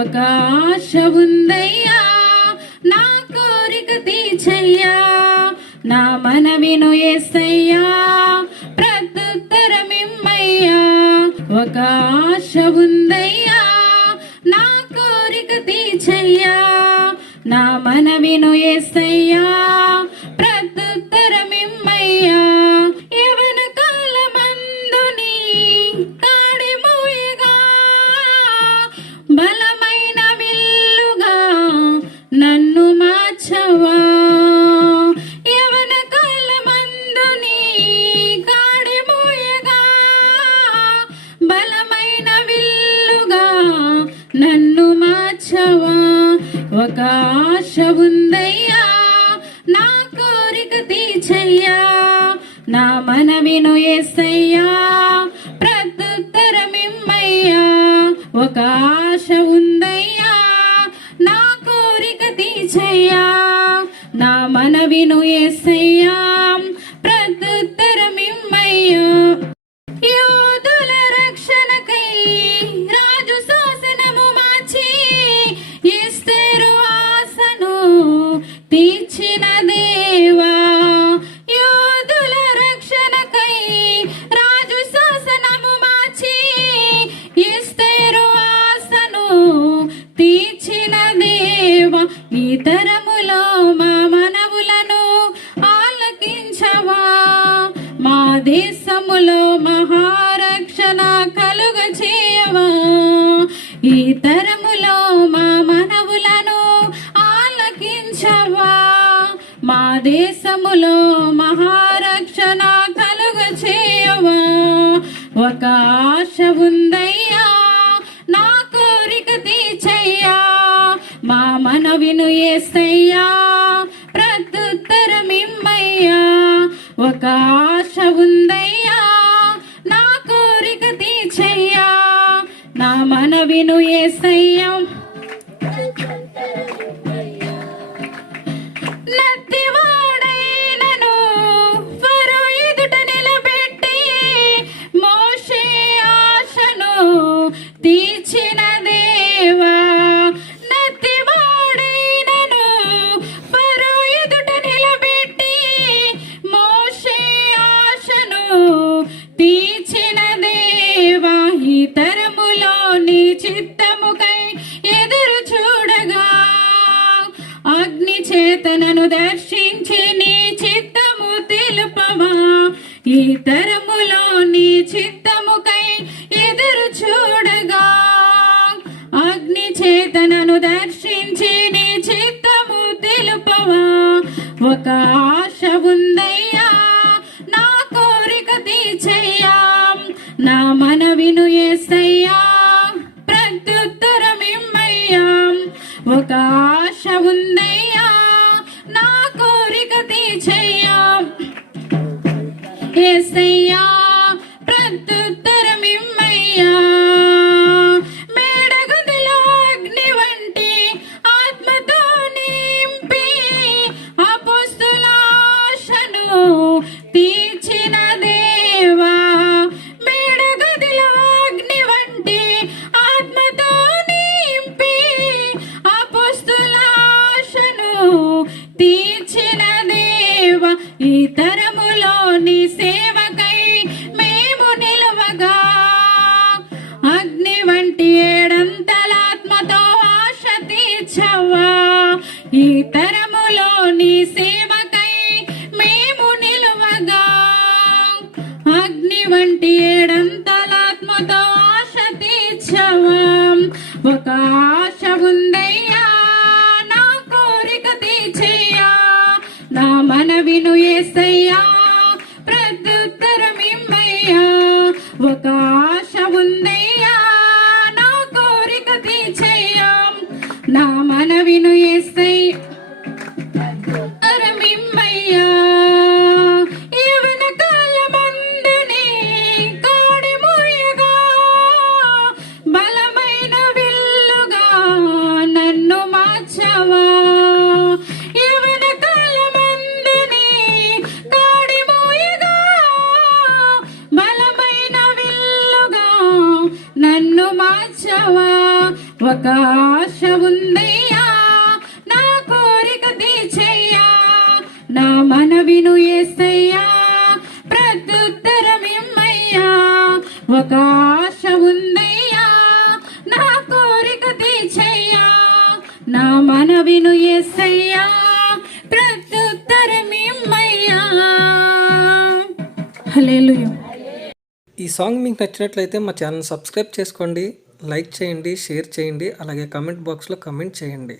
ఒక ఆశ ఉందయ్యా, నా కోరిక తీర్చయ్యా, నా మనవిను యేసయ్యా, ప్రత్యుత్తరమిమ్మయ్యా. ఒక ఆశ ఉందయ్యా, నా కోరిక తీర్చయ్యా, నా మనవిను యేసయ్యా, ప్రత్యుత్తరమిమ్మయ్యా. యవన కాలమందుని కాడి మోయగా, బలమైన విల్లుగా నన్ను మార్చవా. యవన కాలమందుని కాడి మోయగా, బలమైన విల్లుగా నన్ను మార్చవా. ఒక ఆశ ఉందయ్యా, నా కోరిక తీర్చయ్యా, నా మనవిను యేసయ్యా, ప్రత్యుత్తరమిమ్మయ్యా. ఒక ఆశ ఉందయ్యా, నా కోరిక తీర్చయ్యా, నా మనవిను యేసయ్యా, ప్రత్యుత్తరమిమ్మయ్యా. యోధుల రక్షణకై రాజు శాసనము మార్చి, ఎస్తేరు ఆశను తీర్చిన దేవా. యోధుల రక్షణకై రాజు శాసనము మార్చి, ఎస్తేరు ఆశను తీర్చిన దేవా. ఈ తరములో మా మనవులను ఆలకించవా, మా దేశములో మహారక్షణ కలుగ చేయవా. ఈ తరములో మా మనవులను ఆలకించవా, మా దేశములో మహారక్షణ కలుగ చేయవా. ఒక ఆశ ఉందయ్యా, నా కోరిక తీర్చయ్యా, మా మనవిను యేసయ్యా, ప్రత్యుత్తరమిమ్మయ్యా. ఒక ఆశ ఉందయ్యా, నా కోరిక తీర్చయ్యా, నా మనవిను యేసయ్యా. నత్తివాడైనను ఫరో ఎదుట నిలబెట్టి, మోషే ఆశను తీర్చిన దేవా. నత్తివాడైనను ఫరో ఎదుట నిలబెట్టి, మోషే ఆశను తీర్చిన దేవా. ఈ తరములో నీ చిత్తముకై ఎదురు చూడగా, అగ్ని చేతనను దర్శించి నీ చిత్తము తెలుపవా. ఈ తరములో నీ చిత్తముకై ఎదురు చూడగా, అగ్ని చేతనను దర్శించి నీ చిత్తము తెలుపవా. ఒక ఆశ ఉందయ్యా, నా కోరిక తీర్చయ్యా, నా మనవిను యేసయ్యా, ప్రత్యుత్తరమిమ్మయ్యా. ఒక ఆశ ఉందయ్యా, నా కోరిక తీర్చయ్యా, యేసయ్యా, ప్రత్యుత్తరమిమ్మయ్యా. మేడగదిలో అగ్ని వంటి ఆత్మతో నింపి, అపోస్తుల ఆశను తీర్చిన దేవా. మేడగదిలో అగ్ని వంటి ఆత్మతో నింపి, అపోస్తుల ఆశను తీర్చిన దేవా. ఈ తరములో నీ సేవకై మేము నిలవగా, అగ్ని వంటి ఏడంతలాత్మతో ఆశ తీర్చవా. ఈ తరములో నీ సేవకై మేము నిలవగా, అగ్ని వంటి ఏడంతలాత్మతో ఆశ తీర్చవా. ఒక ఆశ ఉందయ్యా, నా కోరిక తీర్చయ్యా, నా మనవిను యేసయ్యా, ప్రత్యుత్తరమిమ్మయ్యా. ఒక ఆశ ఉందయ్యా, నా కోరిక తీర్చయ్యా, నా మనవిను యేసయ్యా, ప్రత్యుత్తరమిమ్మయ్యా. యవన కాలమందుని కాడి మోయగా, బలమైన విల్లుగా నన్ను మార్చవా. యవన కాలమందుని కాడి మోయగా, బలమైన విల్లుగా నన్ను మార్చవా. ఒక ఆశ ఉందయ్యా, నా కోరిక తీర్చయ్యా, నా మనవిను యేసయ్యా, ప్రత్యుత్తరమిమ్మయ్యా. ఒక ఆశ ఉందయ్యా, నా కోరిక తీర్చయ్యా, నా మనవిను యేసయ్యా, ప్రత్యుత్తరమిమ్మయ్యా. హల్లెలూయా. ఈ సాంగ్ మీకు నచ్చినట్లయితే మా ఛానల్ సబ్స్క్రైబ్ చేసుకోండి, లైక్ చేయండి, షేర్ చేయండి, అలాగే కామెంట్ బాక్స్లో కామెంట్ చేయండి.